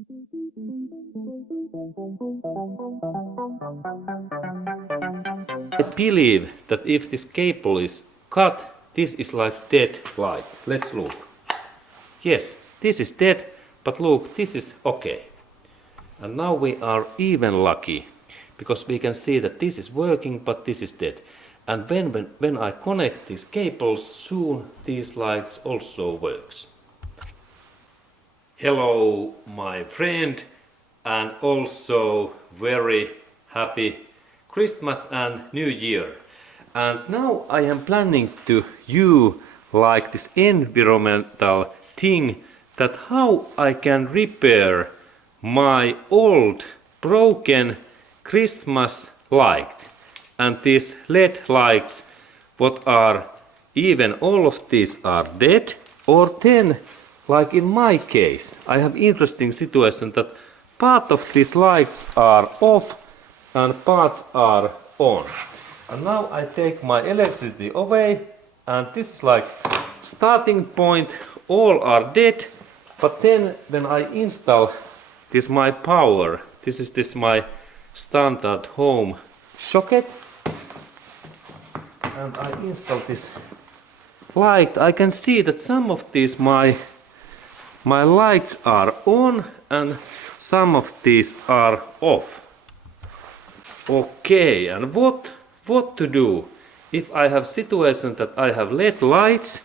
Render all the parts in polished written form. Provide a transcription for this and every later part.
I believe that if this cable is cut, this is like dead light. Let's look. Yes, this is dead, but look, this is okay. And now we are even lucky, because we can see that this is working, but this is dead. And when I connect these cables, soon these lights also works. Hello, my friend, and also very happy Christmas and New Year. And now I am planning to you like this environmental thing, that how I can repair my old broken Christmas light. And these LED lights, what are even all of these are dead, or then like in my case, I have interesting situation that part of these lights are off and parts are on. And now I take my electricity away, and this is like starting point, all are dead, but then when I install this my power, this is my standard home socket, and I install this light, I can see that some of these my lights are on and some of these are off. Okay, and what to do if I have situation that I have LED lights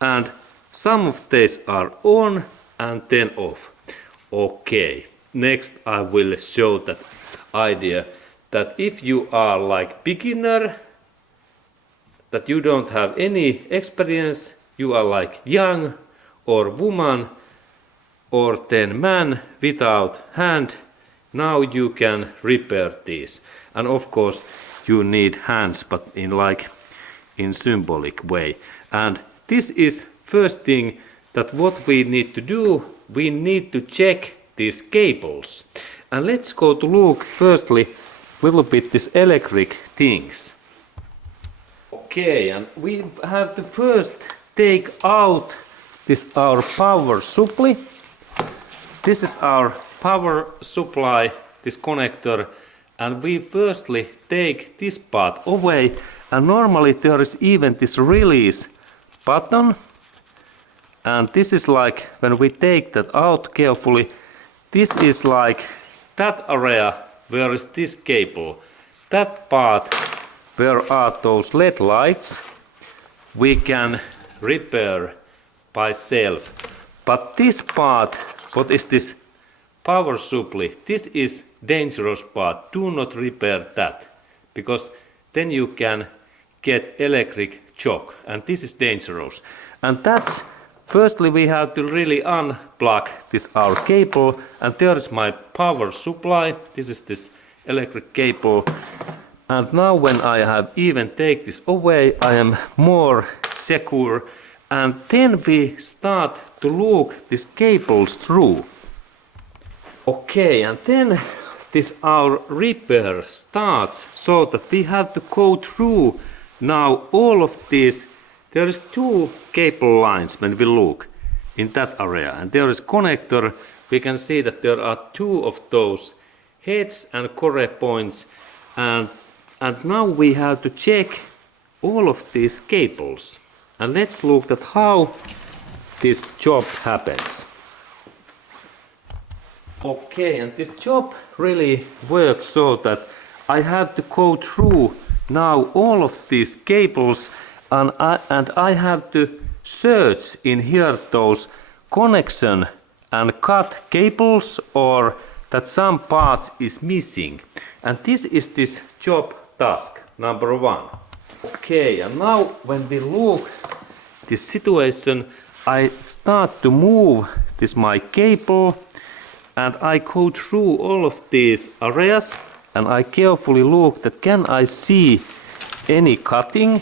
and some of these are on and then off? Okay, next I will show that idea that if you are like beginner, that you don't have any experience, you are like young or woman or then man without hand, now you can repair these. And of course you need hands, but in symbolic way. And this is first thing that what we need to do, we need to check these cables. And let's go to look firstly little bit this electric things. Okay, and we have to first take out this our power supply. This is our power supply, this connector, and we firstly take this part away, and normally there is even this release button, and this is like when we take that out carefully, this is like that area where is this cable, that part where are those LED lights, we can repair by self. But this part, what is this power supply, this is dangerous part, do not repair that, because then you can get electric shock, and this is dangerous. And that's firstly we have to really unplug this our cable, and there is my power supply, this is this electric cable. And now when I have even take this away, I am more secure, and then we start to look these cables through. Okay, and then this our repair starts, so that we have to go through now all of these. There is two cable lines when we look in that area, and there is connector. We can see that there are two of those heads and core points, and now we have to check all of these cables. And let's look at how this job happens. Okay, and this job really works so that I have to go through now all of these cables, and I have to search in here those connection and cut cables, or that some parts is missing. And this is this job task number one. Okay, and now when we look this situation, I start to move this my cable, and I go through all of these areas, and I carefully look that can I see any cutting,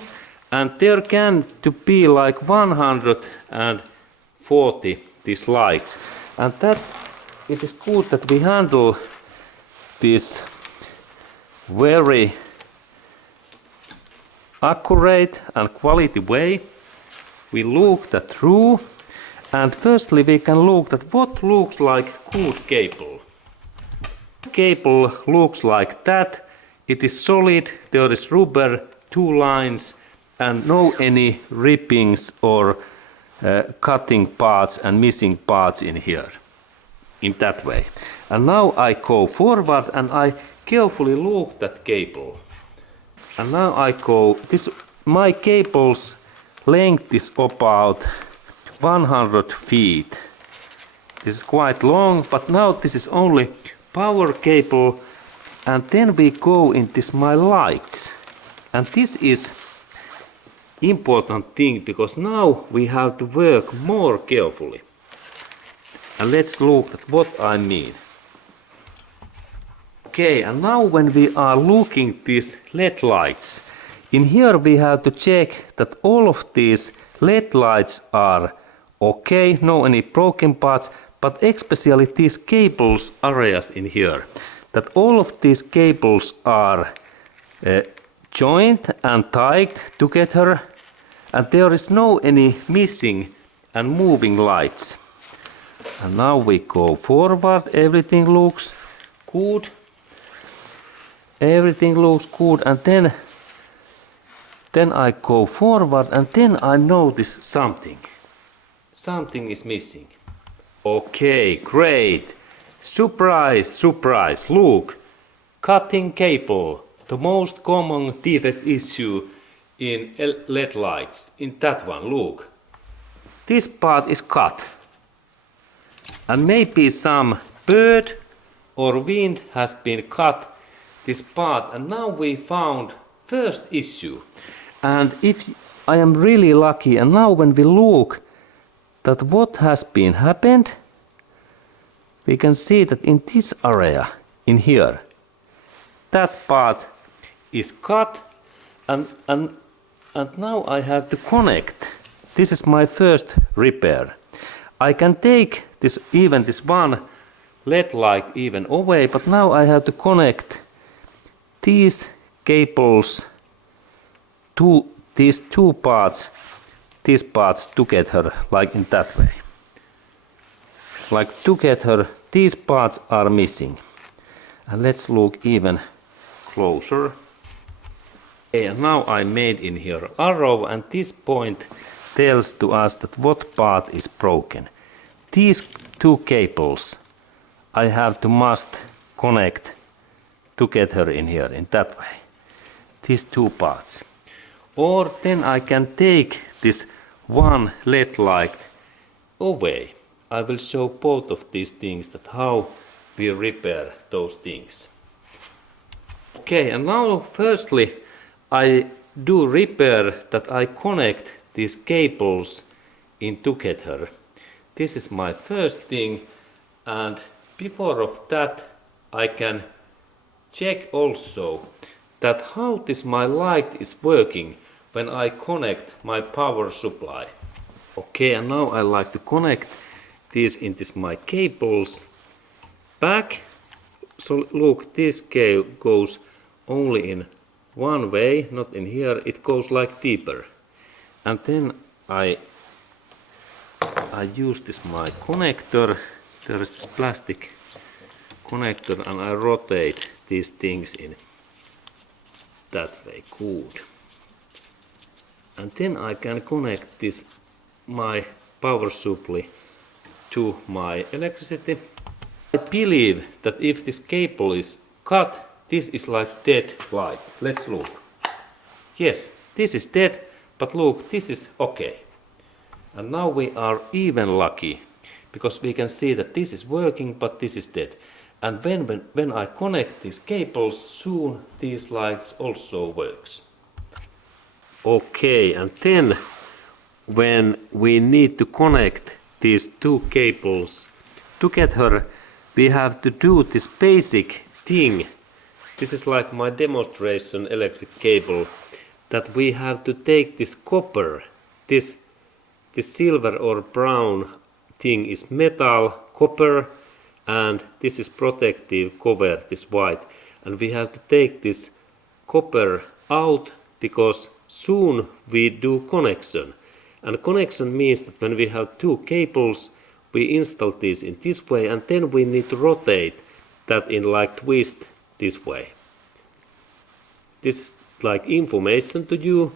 and there can to be like 140 these lights. And it is good that we handle this very accurate and quality way. We look that through, And firstly we can look at what looks like good cable. Cable looks like that. It is solid, there is rubber, 2 lines, and no any rippings or cutting parts and missing parts in here. In that way. And now I go forward and I carefully look that cable. And now I go, my cable's length is about 100 feet. This is quite long, but now this is only power cable. And then we go in this my lights. And this is important thing because now we have to work more carefully. And let's look at what I mean. Okay, and now when we are looking these LED lights, in here we have to check that all of these LED lights are okay, no any broken parts, but especially these cables areas in here, that all of these cables are joined and tied together, and there is no any missing and moving lights. And now we go forward, everything looks good. Everything looks good, and then I go forward and then I notice something. Something is missing. Okay, great. Surprise, surprise. Look, cutting cable. The most common defect issue in LED lights. In that one, look. This part is cut. And maybe some bird or wind has been cut this part, and now we found first issue. And if I am really lucky, and now when we look that what has been happened, we can see that in this area, in here, that part is cut, and now I have to connect. This is my first repair. I can take this one LED light even away, but now I have to connect these cables to these these parts together, like in that way. Like together, these parts are missing. And let's look even closer. Okay, and now I made in here arrow, and this point tells to us that what part is broken. These 2 cables I have to must connect together in here, in that way. These 2 parts. Or then I can take this one LED light away. I will show both of these things, that how we repair those things. Okay, and now firstly I do repair that I connect these cables in together. This is my first thing, and before of that I can check also that how this my light is working when I connect my power supply. Okay, and now I like to connect these in this my cables back. So look, this cable goes only in one way, not in here. It goes like deeper. And then I use this my connector. There is this plastic connector, and I rotate these things in that way. Good. And then I can connect this my power supply to my electricity. I believe that if this cable is cut, this is like dead light. Let's look. Yes, this is dead, but look, this is okay. And now we are even lucky, because we can see that this is working, but this is dead. And when I connect these cables, soon these lights also works. Okay, and then when we need to connect these 2 cables together, we have to do this basic thing. This is like my demonstration electric cable, that we have to take this copper, this silver or brown thing is metal, copper, and this is protective cover, this white. And we have to take this copper out, because soon we do connection. And connection means that when we have two cables, we install this in this way, and then we need to rotate that in like twist this way. This is like information to you,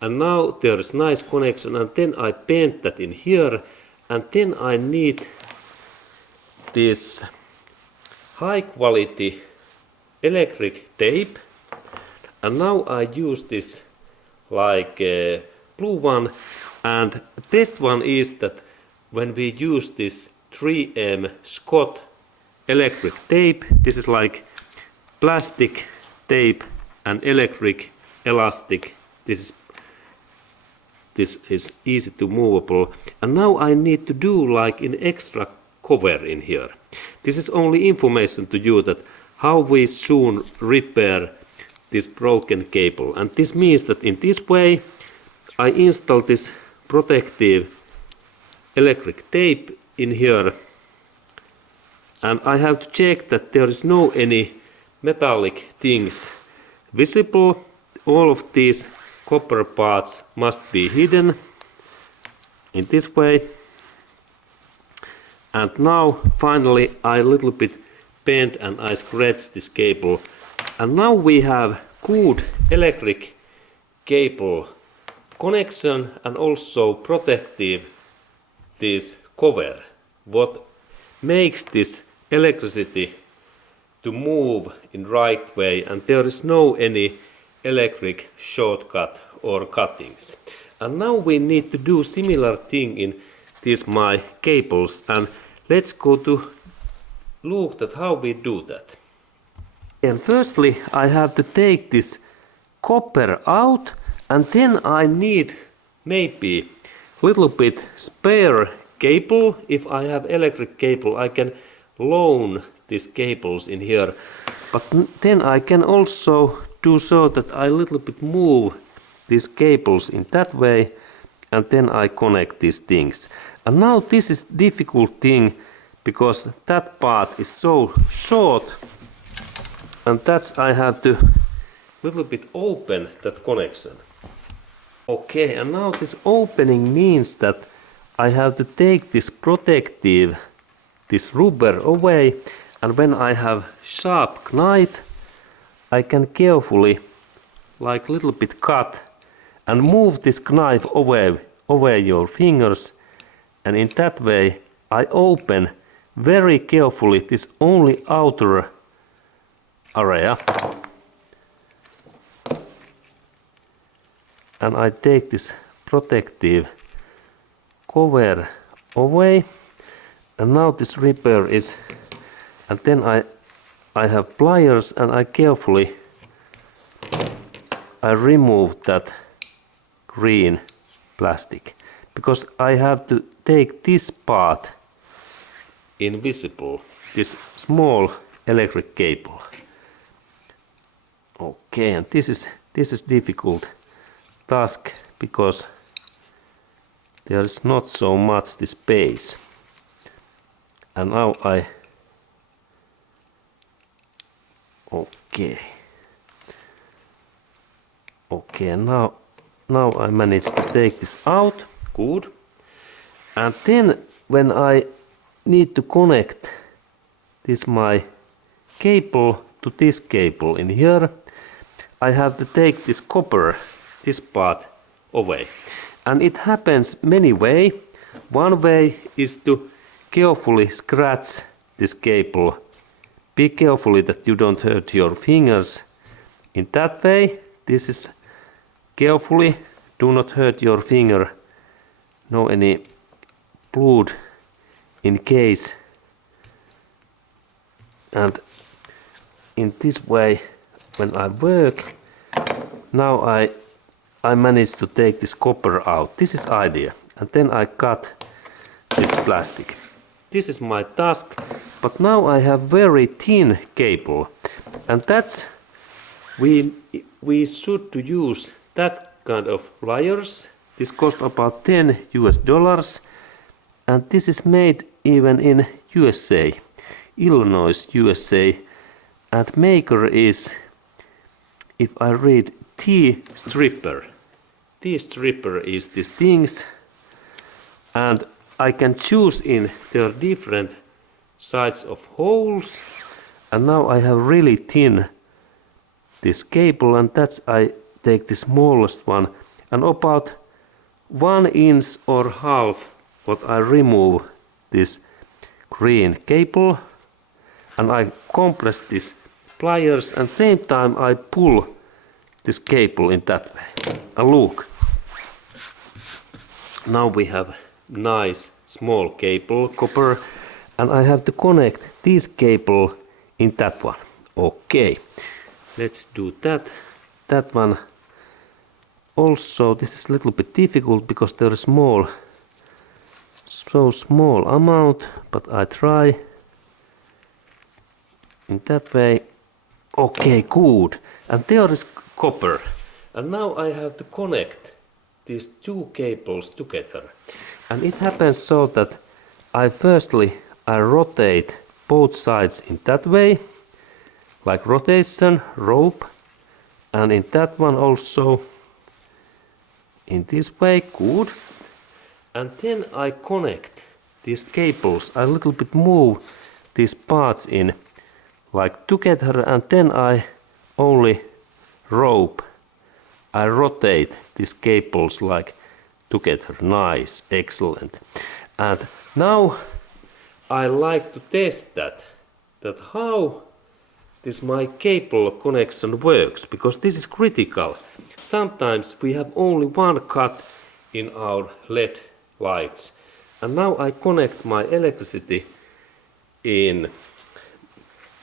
and now there is nice connection, and then I bend that in here, and then I need this high quality electric tape, and now I use this like blue one. And the best one is that when we use this 3M Scott electric tape, this is like plastic tape and electric elastic. This is easy to movable. And now I need to do like an extra cover in here. This is only information to you that how we soon repair this broken cable. And this means that in this way I install this protective electric tape in here, and I have to check that there is no any metallic things visible. All of these copper parts must be hidden in this way. And now finally I little bit bend and I scratch this cable, and now we have good electric cable connection and also protective this cover, what makes this electricity to move in right way, and there is no any electric shortcut or cuttings. And now we need to do similar thing in these my cables, and let's go to look at how we do that. And firstly I have to take this copper out, and then I need maybe little bit spare cable. If I have electric cable, I can loan these cables in here, but then I can also do so that I little bit move these cables in that way, and then I connect these things. And now this is difficult thing because that part is so short, and that's I have to little bit open that connection. Okay, and now this opening means that I have to take this protective, this rubber away, and when I have sharp knife, I can carefully, like little bit cut, and move this knife away your fingers, and in that way I open very carefully this only outer area. And I take this protective cover away, and now this repair is, and then I have pliers, and I carefully remove that green plastic, because I have to take this part invisible, this small electric cable. Okay, and this is difficult task because there is not so much the space. And now okay, now I managed to take this out. Good. And then when I need to connect this my cable to this cable in here, I have to take this copper, this part away. And it happens many ways. One way is to carefully scratch this cable. Be carefully that you don't hurt your fingers. In that way, this is carefully, do not hurt your finger. No any blood in case. And in this way, when I work, now I managed to take this copper out. This is idea. And then I cut this plastic. This is my task, but now I have very thin cable, and that's we should to use that kind of pliers. This cost about $10, and this is made even in USA, Illinois, USA, and maker is, if I read, T-stripper. T-stripper is these things, and I can choose in there different size of holes, and now I have really thin this cable, and that's I take the smallest one, and about 1 inch or half what I remove this green cable, and I compress this pliers, and same time I pull this cable in that way. And look, now we have nice small cable, copper, and I have to connect this cable in that one. Okay, let's do that. That one also, this is a little bit difficult because there is so small amount, but I try in that way. Okay, good. And there is copper. And now I have to connect these two cables together. And it happens so that I rotate both sides in that way, like rotation, rope, and in that one also in this way, good. And then I connect these cables. I a little bit move these parts in like together, and then I only rope. I rotate these cables like together. Nice, excellent. And now I like to test that how this my cable connection works, because this is critical. Sometimes we have only one cut in our LED lights. And now I connect my electricity in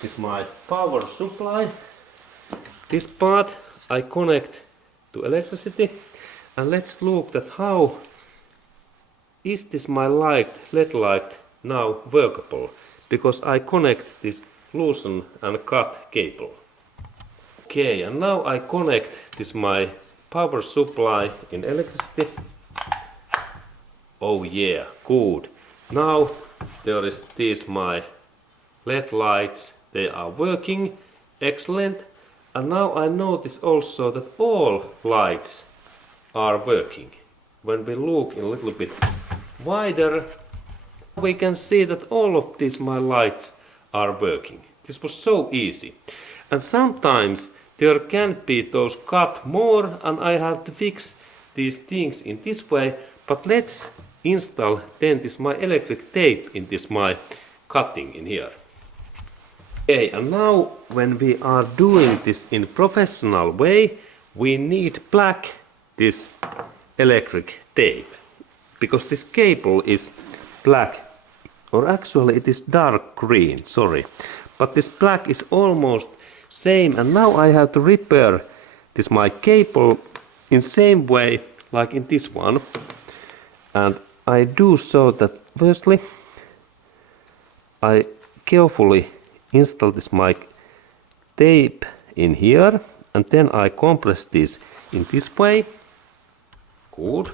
this my power supply. This part I connect to electricity, and let's look at how is this my LED light now workable, because I connect this loosen and cut cable. Okay, and now I connect this my power supply in electricity. Oh yeah, good. Now there is these my LED lights, they are working, excellent. And now I notice also that all lights are working. When we look a little bit wider, we can see that all of these my lights are working. This was so easy. And sometimes there can be those cut more, and I have to fix these things in this way. But let's install then this my electric tape in this my cutting in here. Okay, and now when we are doing this in professional way, we need black this electric tape, because this cable is black, or actually it is dark green, sorry, but this black is almost same. And now I have to repair this my cable in same way like in this one, and I do so that firstly I carefully install this my tape in here, and then I compress this in this way. Good.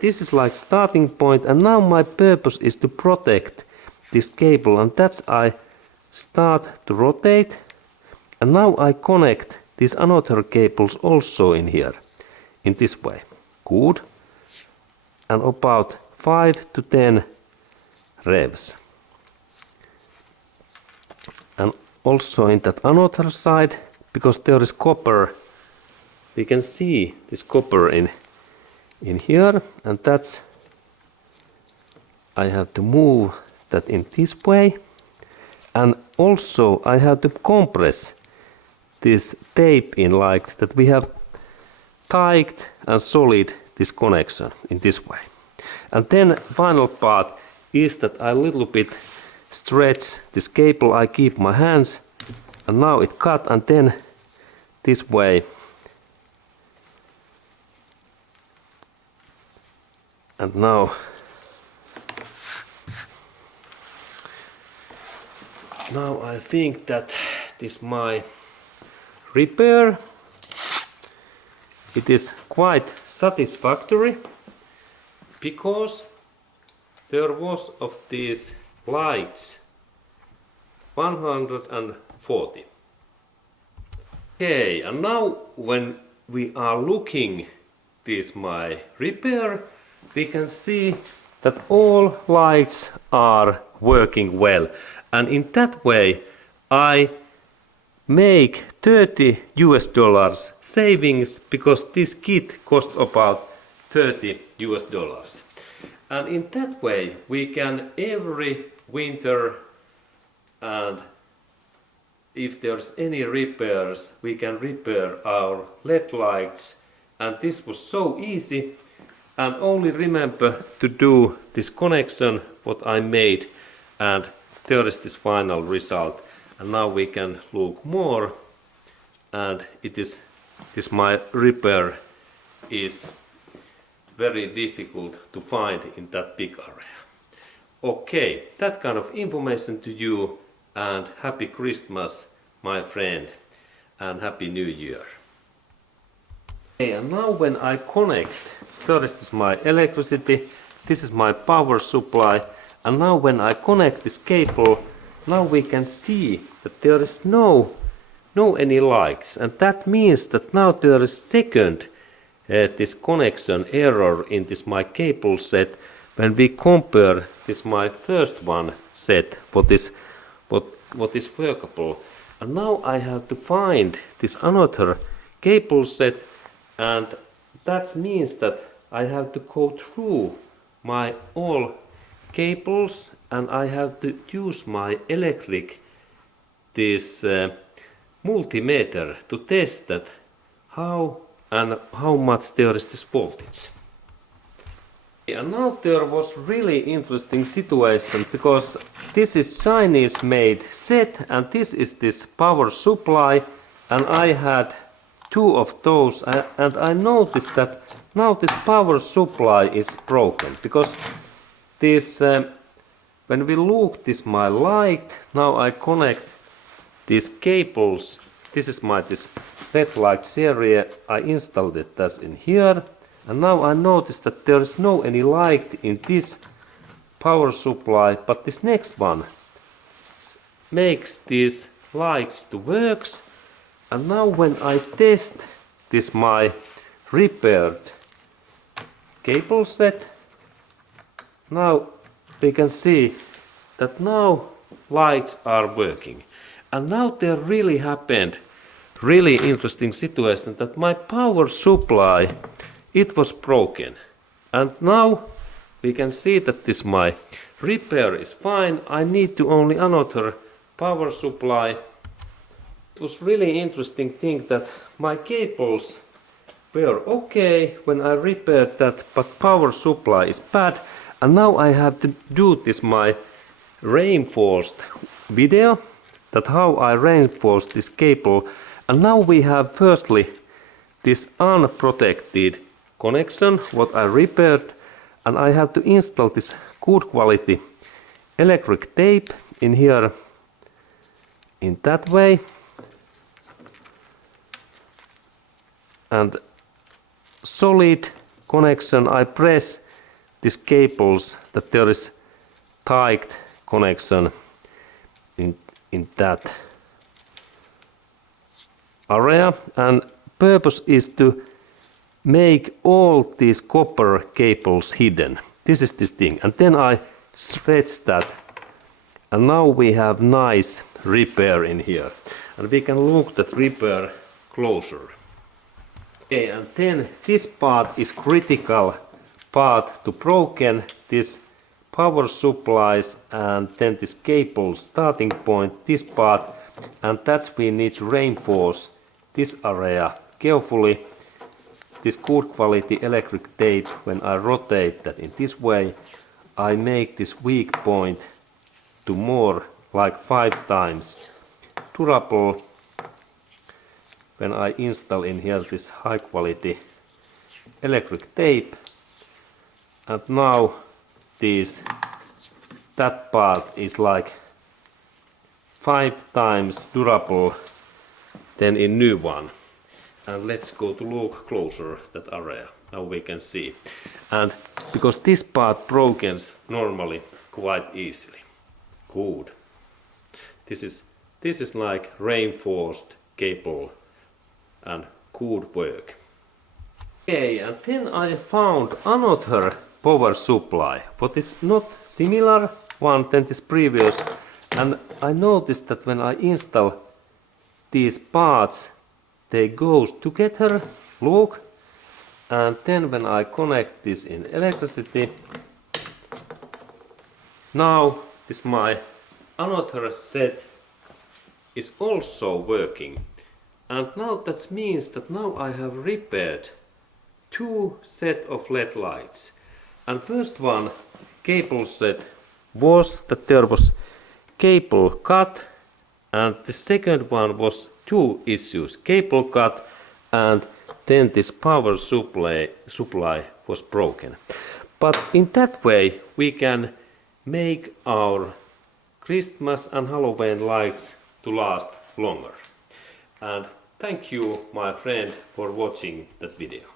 This is like starting point, and now my purpose is to protect this cable, and that's I start to rotate, and now I connect these another cables also in here in this way. Good. And about 5 to 10 revs. And also in that another side, because there is copper, we can see this copper in here, and that's I have to move that in this way. And also I have to compress this tape in like that we have tight and solid this connection in this way. And then final part is that I little bit stretch this cable. I keep my hands, and now it cut, and then this way. And now I think that this my repair, it is quite satisfactory, because there was of these lights 140. Okay, and now when we are looking this my repair, we can see that all lights are working well. And in that way I make $30 savings because this kit cost about $30. And in that way we can every winter, and if there's any repairs, we can repair our LED lights. And this was so easy. And only remember to do this connection what I made, and there is this final result. And now we can look more, and it is this my repair is very difficult to find in that big area. Okay, that kind of information to you, and happy Christmas my friend, and happy New Year. Okay, and now when I connect, first is my electricity, this is my power supply, and now when I connect this cable, now we can see that there is no any lights, and that means that now there is second this connection error in this my cable set when we compare this my first one set for this what is workable. And now I have to find this another cable set, and that means that I have to go through my all cables, and I have to use my electric this multimeter to test that how much there is this voltage. And now there was really interesting situation, because this is Chinese made set and this is this power supply, and I had two of those, and I noticed that now this power supply is broken, because this when we look this my light, now I connect these cables. This is my this LED light series. I installed it as in here, and now I notice that there is no any light in this power supply, but this next one makes these lights to works. And now when I test this my repaired cable set, now we can see that now lights are working. And now there really happened really interesting situation that my power supply, it was broken. And now we can see that this my repair is fine. I need to only another power supply. It was really interesting thing that my cables were okay when I repaired that, but power supply is bad. And now I have to do this my reinforced video, that how I reinforce this cable. And now we have firstly this unprotected connection what I repaired, and I have to install this good quality electric tape in here in that way, and solid connection. I press these cables that there is tight connection in that area, and purpose is to make all these copper cables hidden. This is this thing, and then I stretch that, and now we have nice repair in here, and we can look that repair closer. Okay, and then this part is critical part to broken, this power supplies, and then this cable starting point, this part, and that's we need to reinforce this area carefully. This good quality electric tape, when I rotate that in this way, I make this weak point to more like 5 times durable when I install in here this high quality electric tape. And now that part is like 5 times durable than in new one. And let's go to look closer that area. Now we can see. And because this part brokens normally quite easily. Good. This is like reinforced cable and good work. Okay, and then I found another power supply. What is not similar one than this previous, and I noticed that when I install these parts, they go together, look, and then when I connect this in electricity, now this my another set is also working. And now that means that now I have repaired two set of LED lights. And first one cable set was that there was cable cut, and the second one was two issues, cable cut and then this power supply was broken. But in that way we can make our Christmas and Halloween lights to last longer. And thank you, my friend, for watching that video.